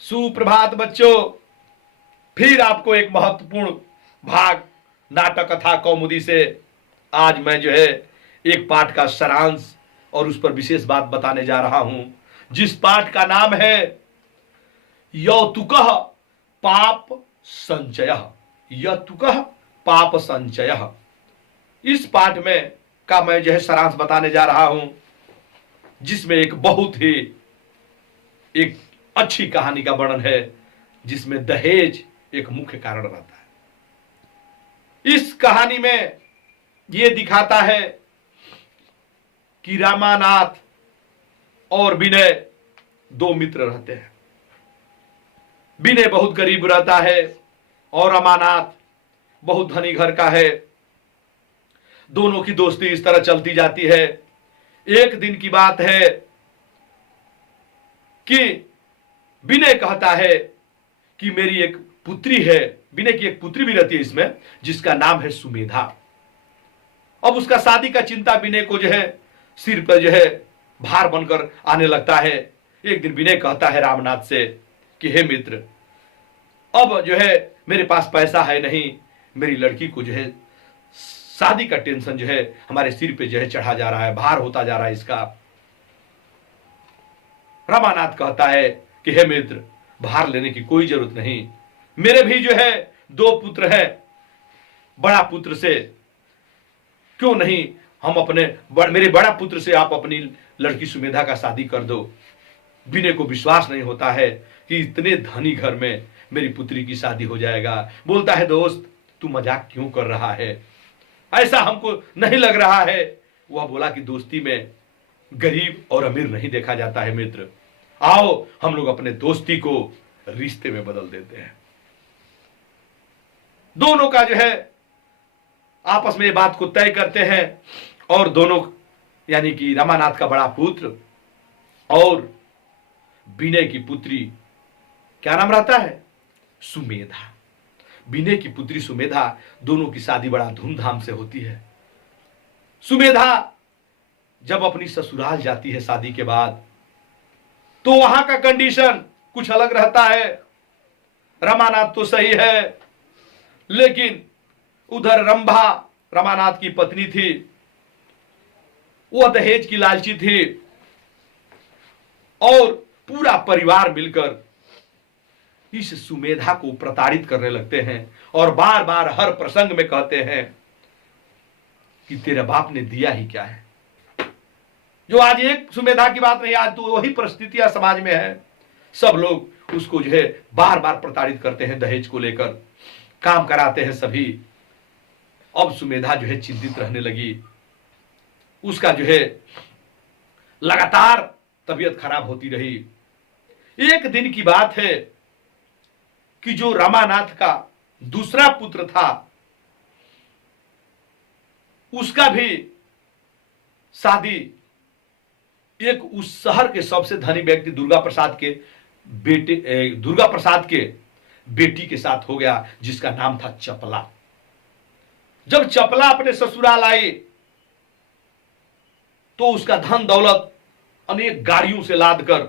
सुप्रभात बच्चों। फिर आपको एक महत्वपूर्ण भाग नाटक कथा कौमुदी से आज मैं एक पाठ का सारांश और उस पर विशेष बात बताने जा रहा हूं, जिस पाठ का नाम है यौतुकः पाप संचयः। यौतुकः पाप संचयः। इस पाठ में का मैं सारांश बताने जा रहा हूं, जिसमें एक बहुत ही एक अच्छी कहानी का वर्णन है, जिसमें दहेज एक मुख्य कारण रहता है। इस कहानी में यह दिखाता है कि रामानाथ और विनय दो मित्र रहते हैं। विनय बहुत गरीब रहता है और रामानाथ बहुत धनी घर का है। दोनों की दोस्ती इस तरह चलती जाती है। एक दिन की बात है कि विनय कहता है कि मेरी एक पुत्री है। विनय की एक पुत्री भी रहती है इसमें, जिसका नाम है सुमेधा। अब उसका शादी का चिंता विनय को सिर पर भार बनकर आने लगता है। एक दिन विनय कहता है रामनाथ से कि हे मित्र, अब मेरे पास पैसा है नहीं, मेरी लड़की को शादी का टेंशन हमारे सिर पे चढ़ा जा रहा है, भार होता जा रहा है इसका। रामानाथ कहता है कि हे मित्र, भार लेने की कोई जरूरत नहीं, मेरे भी दो पुत्र हैं। बड़ा पुत्र से क्यों नहीं हम मेरे बड़ा पुत्र से आप अपनी लड़की सुमेधा का शादी कर दो। विनय को विश्वास नहीं होता है कि इतने धनी घर में मेरी पुत्री की शादी हो जाएगा। बोलता है दोस्त, तू मजाक क्यों कर रहा है, ऐसा हमको नहीं लग रहा है। वह बोला कि दोस्ती में गरीब और अमीर नहीं देखा जाता है मित्र, आओ हम लोग अपने दोस्ती को रिश्ते में बदल देते हैं। दोनों का आपस में ये बात को तय करते हैं और दोनों यानी कि रामानाथ का बड़ा पुत्र और विनय की पुत्री, क्या नाम रहता है, सुमेधा। विनय की पुत्री सुमेधा, दोनों की शादी बड़ा धूमधाम से होती है। सुमेधा जब अपनी ससुराल जाती है शादी के बाद, तो वहां का कंडीशन कुछ अलग रहता है। रामानाथ तो सही है, लेकिन उधर रंभा रामानाथ की पत्नी थी, वह दहेज की लालची थी और पूरा परिवार मिलकर इस सुमेधा को प्रताड़ित करने लगते हैं और बार बार हर प्रसंग में कहते हैं कि तेरे बाप ने दिया ही क्या है। जो आज एक सुमेधा की बात नहीं, आज तो वही परिस्थितियां समाज में है। सब लोग उसको बार बार प्रताड़ित करते हैं, दहेज को लेकर काम कराते हैं सभी। अब सुमेधा चिंतित रहने लगी। उसका लगातार तबीयत खराब होती रही। एक दिन की बात है कि जो रामानाथ का दूसरा पुत्र था, उसका भी शादी एक उस शहर के सबसे धनी व्यक्ति दुर्गा प्रसाद के बेटी के साथ हो गया, जिसका नाम था चपला। जब चपला अपने ससुराल आई तो उसका धन दौलत अनेक गाड़ियों से लाद कर,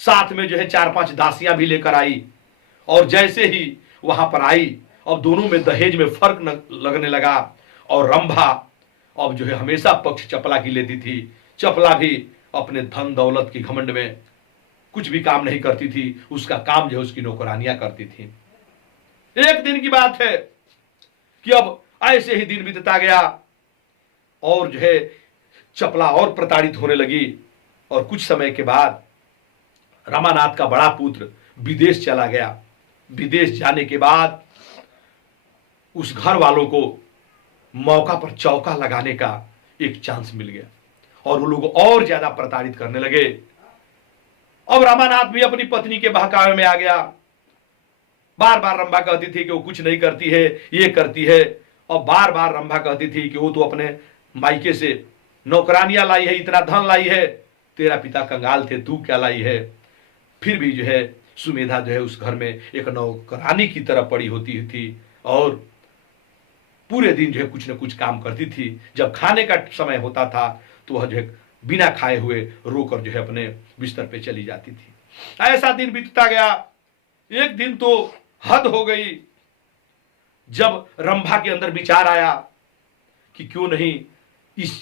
साथ में 4-5 दासियां भी लेकर आई। और जैसे ही वहां पर आई, अब दोनों में दहेज में फर्क लगने लगा और रंभा अब हमेशा पक्ष चपला की लेती थी। चपला भी अपने धन दौलत की घमंड में कुछ भी काम नहीं करती थी, उसका काम उसकी नौकरानियां करती थी। एक दिन की बात है कि अब ऐसे ही दिन बीतता गया और चपला और प्रताड़ित होने लगी। और कुछ समय के बाद रामानाथ का बड़ा पुत्र विदेश चला गया। विदेश जाने के बाद उस घर वालों को मौका पर चौका लगाने का एक चांस मिल गया और वो लोग और ज्यादा प्रताड़ित करने लगे। अब रामानाथ भी अपनी पत्नी के बहकावे में आ गया। बार बार रंभा कहती थी कि वो कुछ नहीं करती है, ये करती है। और बार बार रंभा कहती थी कि वो तो अपने मायके से नौकरानियां लाई है, इतना धन लाई है, तेरा पिता कंगाल थे, तू क्या लाई है। फिर भी सुमेधा उस घर में एक नौकरानी की तरह पड़ी होती थी और पूरे दिन कुछ न कुछ काम करती थी। जब खाने का समय होता था तो वह बिना खाए हुए रोकर अपने बिस्तर पे चली जाती थी। ऐसा दिन बीतता गया। एक दिन तो हद हो गई, जब रंभा के अंदर विचार आया कि क्यों नहीं इस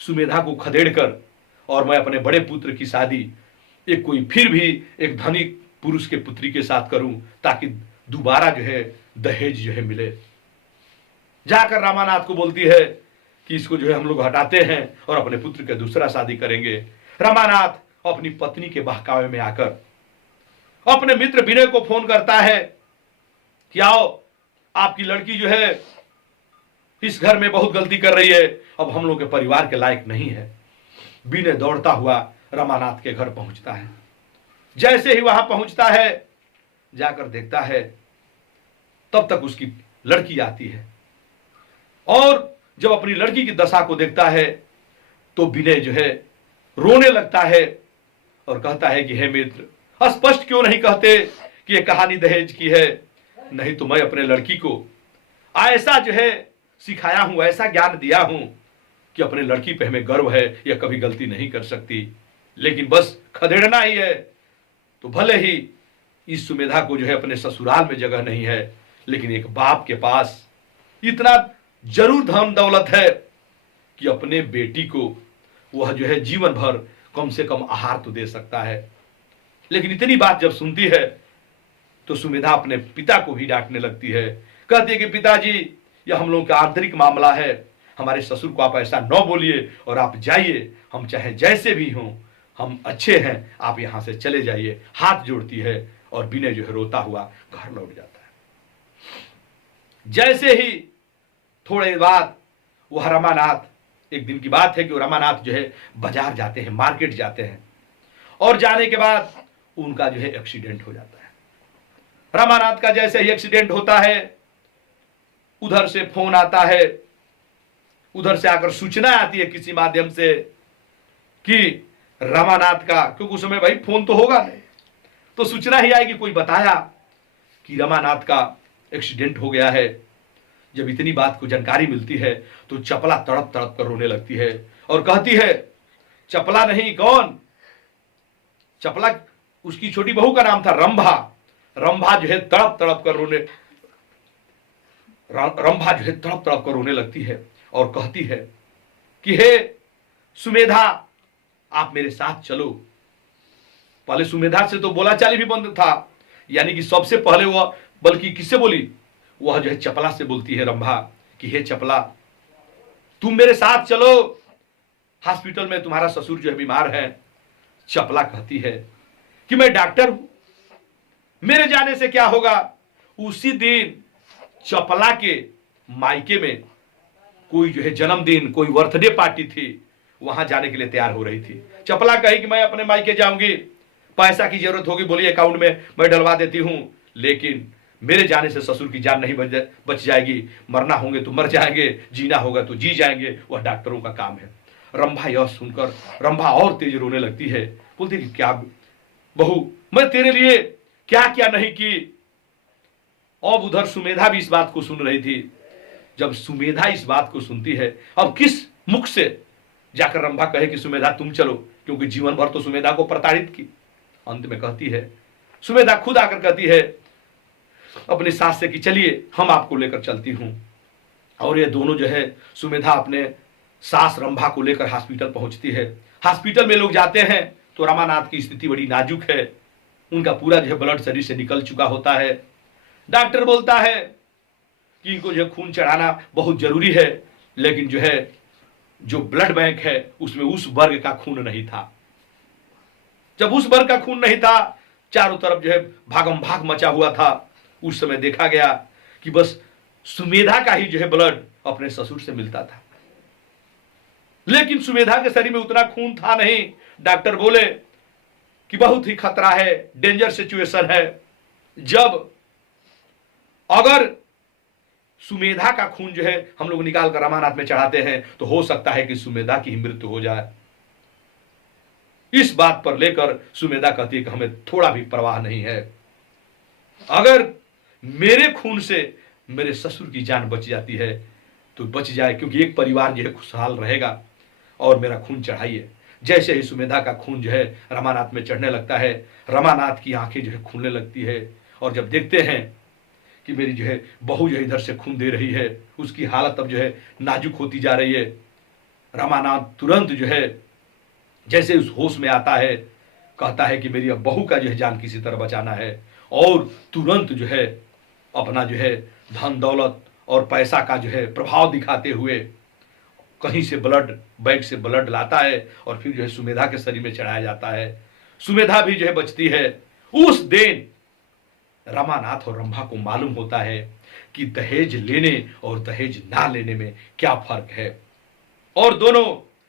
सुमेधा को खदेड़कर और मैं अपने बड़े पुत्र की शादी एक कोई फिर भी एक धनिक पुरुष के पुत्री के साथ करूं, ताकि दोबारा जो है दहेज जो है मिले। जाकर रामानाथ को बोलती है कि इसको जो है हम लोग हटाते हैं और अपने पुत्र के दूसरा शादी करेंगे। रामानाथ अपनी पत्नी के बहकावे में आकर अपने मित्र विनय को फोन करता है कि आओ, आपकी लड़की जो है इस घर में बहुत गलती कर रही है, अब हम लोग के परिवार के लायक नहीं है। विनय दौड़ता हुआ रामानाथ के घर पहुंचता है। जैसे ही वहां पहुंचता है, जाकर देखता है, तब तक उसकी लड़की आती है और जब अपनी लड़की की दशा को देखता है तो विनय जो है रोने लगता है और कहता है कि हे मित्र, स्पष्ट क्यों नहीं कहते कि यह कहानी दहेज की है, नहीं तो मैं अपने लड़की को ऐसा जो है सिखाया हूं, ऐसा ज्ञान दिया हूं कि अपने लड़की पे हमें गर्व है, यह कभी गलती नहीं कर सकती, लेकिन बस खदेड़ना ही है। तो भले ही इस सुमेधा को जो है अपने ससुराल में जगह नहीं है, लेकिन एक बाप के पास इतना जरूर धन दौलत है कि अपने बेटी को वह जो है जीवन भर कम से कम आहार तो दे सकता है। लेकिन इतनी बात जब सुनती है तो सुमेधा अपने पिता को भी डांटने लगती है। कहती है कि पिताजी, यह हम लोगों का आंतरिक मामला है, हमारे ससुर को आप ऐसा न बोलिए और आप जाइए, हम चाहे जैसे भी हों, हम अच्छे हैं, आप यहां से चले जाइए। हाथ जोड़ती है और विनय जो है रोता हुआ घर लौट जाता है। जैसे ही थोड़े बाद वह रामानाथ, एक दिन की बात है कि रामानाथ जो है बाजार जाते हैं, मार्केट जाते हैं, और जाने के बाद उनका जो है एक्सीडेंट हो जाता है। रामानाथ का जैसे ही एक्सीडेंट होता है, उधर से फोन आता है, उधर से आकर सूचना आती है किसी माध्यम से कि रामानाथ का, क्योंकि उस समय भाई फोन तो होगा नहीं, तो सूचना ही आएगी, कोई बताया कि रामानाथ का एक्सीडेंट हो गया है। जब इतनी बात को जानकारी मिलती है तो चपला तड़प तड़प कर रोने लगती है और कहती है, चपला नहीं, कौन? चपला उसकी छोटी बहू का नाम था रंभा। रंभा जो है तड़प तड़प कर रोने रंभा जो है तड़प तड़प कर रोने लगती है और कहती है कि हे सुमेधा, आप मेरे साथ चलो। पहले सुमेधा से तो बोला चाली भी बंद था, यानी कि सबसे पहले वह, बल्कि किससे बोली, वह जो है चपला से बोलती है रंभा कि हे चपला, तुम मेरे साथ चलो, हॉस्पिटल में तुम्हारा ससुर जो है बीमार है। चपला कहती है कि मैं डॉक्टर हूं, मेरे जाने से क्या होगा। उसी दिन चपला के मायके में कोई जो है जन्मदिन, कोई बर्थडे पार्टी थी, वहां जाने के लिए तैयार हो रही थी। चपला कही कि मैं अपने मायके जाऊंगी, पैसा की जरूरत होगी, बोलिए अकाउंट में मैं डलवा देती हूं, लेकिन मेरे जाने से ससुर की जान नहीं बच जाएगी, मरना होंगे तो मर जाएंगे, जीना होगा तो जी जाएंगे, वह डॉक्टरों का काम है। रंभा यह सुनकर रंभा और तेज रोने लगती है, बोलती कि क्या बहू, मैं तेरे लिए क्या क्या नहीं की। अब उधर सुमेधा भी इस बात को सुन रही थी। जब सुमेधा इस बात को सुनती है, अब किस मुख से जाकर रंभा कहे कि सुमेधा तुम चलो, क्योंकि जीवन भर तो सुमेधा को प्रताड़ित की। अंत में कहती है, सुमेधा खुद आकर कहती है अपनी सास से कि चलिए हम आपको लेकर चलती हूं। और ये दोनों जो है, सुमेधा अपने सास रंभा को लेकर हॉस्पिटल पहुंचती है। हॉस्पिटल में लोग जाते हैं तो रामानाथ की स्थिति बड़ी नाजुक है, उनका पूरा जो है ब्लड शरीर से निकल चुका होता है। डॉक्टर बोलता है कि इनको जो है खून चढ़ाना बहुत जरूरी है, लेकिन जो है जो ब्लड बैंक है उसमें उस वर्ग का खून नहीं था। जब उस वर्ग का खून नहीं था, चारों तरफ जो है भागम भाग मचा हुआ था, उस समय देखा गया कि बस सुमेधा का ही जो है ब्लड अपने ससुर से मिलता था। लेकिन सुमेधा के शरीर में उतना खून था नहीं। डॉक्टर बोले कि बहुत ही खतरा है, डेंजर सिचुएशन है। जब अगर सुमेधा का खून जो है हम लोग निकाल कर रामानाथ में चढ़ाते हैं तो हो सकता है कि सुमेधा की मृत्यु हो जाए। इस बात पर लेकर सुमेधा कहती है कि हमें थोड़ा भी परवाह नहीं है, अगर मेरे खून से मेरे ससुर की जान बच जाती है तो बच जाए, क्योंकि एक परिवार जो है खुशहाल रहेगा, और मेरा खून चढ़ाइए। जैसे ही सुमेधा का खून जो है रमानाथ में चढ़ने लगता है, रमानाथ की आंखें जो है खुलने लगती है। और जब देखते हैं कि मेरी जो है बहू जो है इधर से खून दे रही है, उसकी हालत अब जो है नाजुक होती जा रही है, रमानाथ तुरंत जो है जैसे उस होश में आता है, कहता है कि मेरी अब बहू का जो है जान किसी तरह बचाना है। और तुरंत जो है अपना जो है धन दौलत और पैसा का जो है प्रभाव दिखाते हुए कहीं से ब्लड बैग से ब्लड लाता है और फिर जो है सुमेधा के शरीर में चढ़ाया जाता है। सुमेधा भी जो है बचती है। उस दिन रमानाथ और रंभा को मालूम होता है कि दहेज लेने और दहेज ना लेने में क्या फर्क है, और दोनों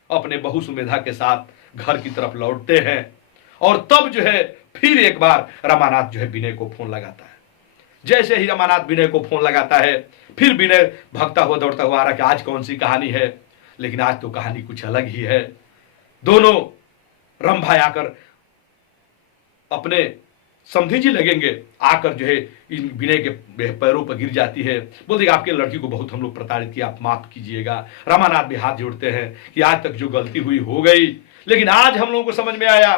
अपने बहू सुमेधा के साथ घर की तरफ लौटते हैं। और तब जो है फिर एक बार रमानाथ जो है विनय को फोन लगाता है। जैसे ही रमानाथ विनय को फोन लगाता है, फिर विनय भागता हुआ दौड़ता हुआ आ रहा कि आज कौन सी कहानी है। लेकिन आज तो कहानी कुछ अलग ही है। दोनों रंभा आकर अपने समधी जी लगेंगे, आकर जो है इन विनय के पैरों पर गिर जाती है, बोलती आपके लड़की को बहुत हम लोग प्रताड़ित किया, आप माफ कीजिएगा। रमानाथ भी हाथ जोड़ते हैं कि आज तक जो गलती हुई हो गई, लेकिन आज हम लोगों को समझ में आया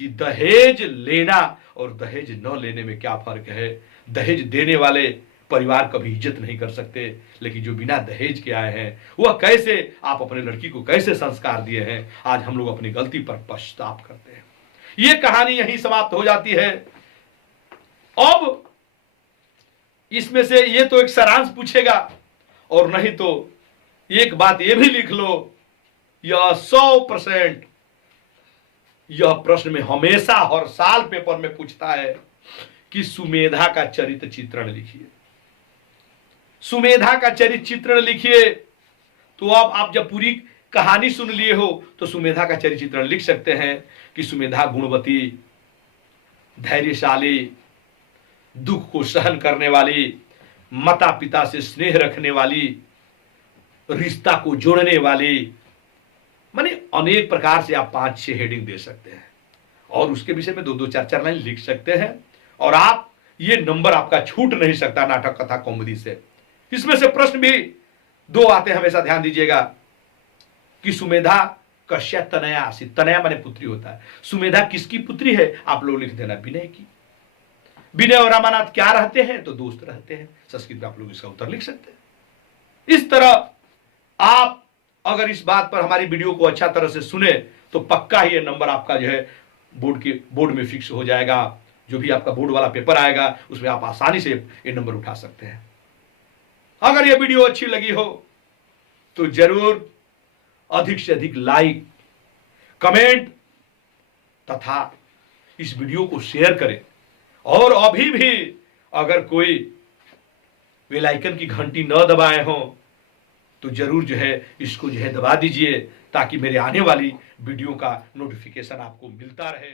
कि दहेज लेना और दहेज न लेने में क्या फर्क है। दहेज देने वाले परिवार कभी इज्जत नहीं कर सकते, लेकिन जो बिना दहेज के आए हैं वह कैसे, आप अपने लड़की को कैसे संस्कार दिए हैं, आज हम लोग अपनी गलती पर पश्चाताप करते हैं। ये कहानी यहीं समाप्त हो जाती है। अब इसमें से ये तो एक सारांश पूछेगा, और नहीं तो एक बात ये भी लिख लो, यह 100% यह प्रश्न में हमेशा हर साल पेपर में पूछता है कि सुमेधा का चरित्र चित्रण लिखिए, सुमेधा का चरित्र चित्रण लिखिए। तो अब आप जब पूरी कहानी सुन लिए हो तो सुमेधा का चरित्र चित्रण लिख सकते हैं कि सुमेधा गुणवती, धैर्यशाली, दुख को सहन करने वाली, माता पिता से स्नेह रखने वाली, रिश्ता को जोड़ने वाली, माने अनेक प्रकार से आप 5-6 हेडिंग दे सकते हैं और उसके विषय में 2-2, 4-4 लाइन लिख सकते हैं। और आप ये नंबर आपका छूट नहीं सकता नाटक, कथा, कॉमेडी से। इसमें से प्रश्न भी 2 आते हैं, हमेशा ध्यान दीजिएगा कि सुमेधा कश्या तनया आसित, तनया माने पुत्री होता है, सुमेधा किसकी पुत्री है, आप लोग लिख देना विनय की। विनय और रमानाथ क्या रहते हैं, तो दोस्त रहते हैं। संस्कृत में आप लोग इसका उत्तर लिख सकते हैं। इस तरह आप अगर इस बात पर हमारी वीडियो को अच्छा तरह से सुने तो पक्का ही ये नंबर आपका जो है बोर्ड में फिक्स हो जाएगा। जो भी आपका बोर्ड वाला पेपर आएगा उसमें आप आसानी से ये नंबर उठा सकते हैं। अगर ये वीडियो अच्छी लगी हो तो जरूर अधिक से अधिक लाइक, कमेंट तथा इस वीडियो को शेयर करें। और अभी भी अगर कोई बेल आइकन की घंटी न दबाए हो तो जरूर जो है इसको जो है दबा दीजिए, ताकि मेरे आने वाली वीडियो का नोटिफिकेशन आपको मिलता रहे।